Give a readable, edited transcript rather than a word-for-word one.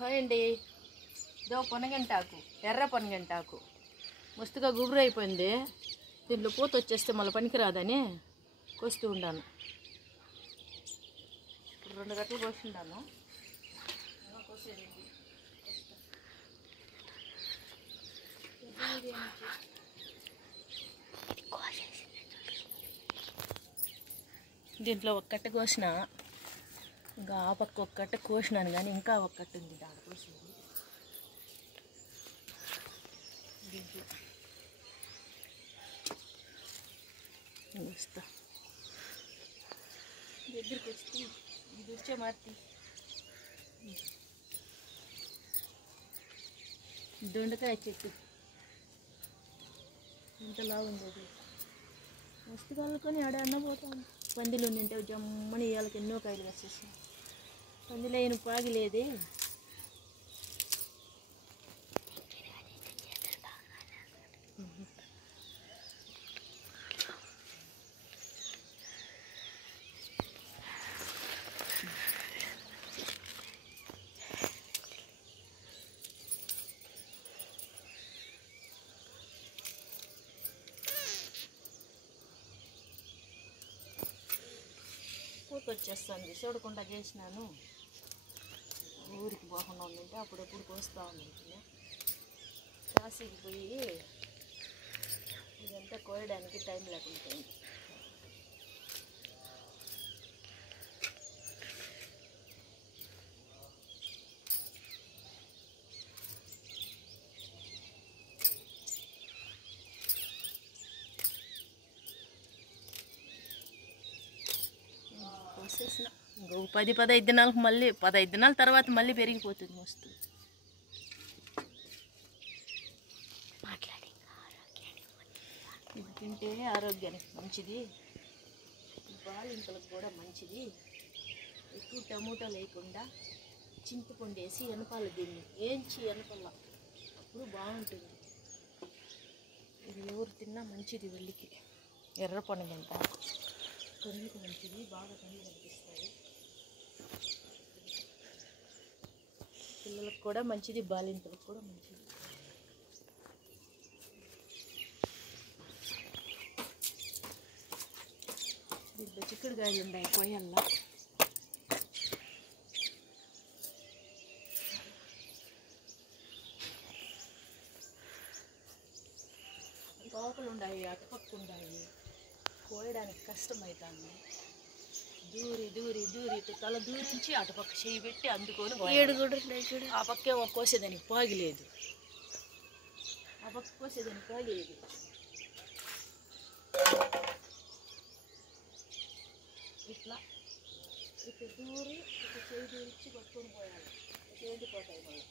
Hi అండి. ఇదో పొనగంటాకు, ఎర్ర పొనగంటాకు మస్తుగా గుబురు అయిపోయింది. దీంట్లో పూత వచ్చేస్తే మళ్ళీ పనికిరాదని కోస్తూ ఉండాను. ఇప్పుడు 2 గంటలు కోసిండాను. దీంట్లో 1 కట్ట కోసిన, ఇంకా ఆ పక్క 1 కట్ట కోసినాను, కానీ ఇంకా 1 కట్ట ఉంది దాంట్లో కోసింది. దీంట్లో వస్తా దగ్గరికి వచ్చి ఇది వచ్చే మార్తి దొండకాయ చెట్టు ఇంతలా ఉంది. అది మస్తు కాళ్ళకొని ఆడ అన్నపోతాను. పందిలు ఉండింటే జమ్మని ఇవాళకి ఎన్నో కాయలు వచ్చేసాయి. పందిలో అయిన పాగిలేదే. పూత వచ్చేస్తుంది. చూడకుండా చేసినాను. ఊరికి పోకుండా ఉందంటే అప్పుడప్పుడు కోస్తూ ఉంటుంది. కాశీకి పోయి ఇదంతా కోయడానికి టైం లేకుంటుంది. కోసేసిన ఇంకొక 10-15 దినాలకు మళ్ళీ 15 దినాల తర్వాత మళ్ళీ పెరిగిపోతుంది మస్తు. ఇది తింటే ఆరోగ్యానికి మంచిది, బాలింతలకు కూడా మంచిది. ఎక్కువ టమోటా లేకుండా చింతపండు వేసి ఎనపాలి, దీన్ని ఏంచి ఎనపల్ల, అప్పుడు బాగుంటుంది. ఇది ఎవరు తిన్నా మంచిది ఒళ్ళికి. ఎర్ర పొనగంట కన్నుకు మంచిది, బాగా కన్ను కనిపిస్తాయి. పిల్లలకు కూడా మంచిది, బాలింతలకు కూడా మంచిది. దీంట్లో చిక్కుడుకాయలు ఉన్నాయి, కొయ్యల్లా. తోకలు ఉన్నాయి, అటుపక్క ఉన్నాయి. కోయడానికి కష్టమవుతుంది. దూరి దూరి దూరి తల దూరించి అటుపక్క చేయి పెట్టి అందుకొని ఆ పక్కే ఒక కోసేదానికి పాగిలేదు, ఆ పక్క కోసేదానికి పాగిలేదు. ఇట్లా ఇటు దూరి ఇటు చేయి దూరించి పట్టుకొని పోయాలి, ఇటు ఎండిపోతాయి మళ్ళీ.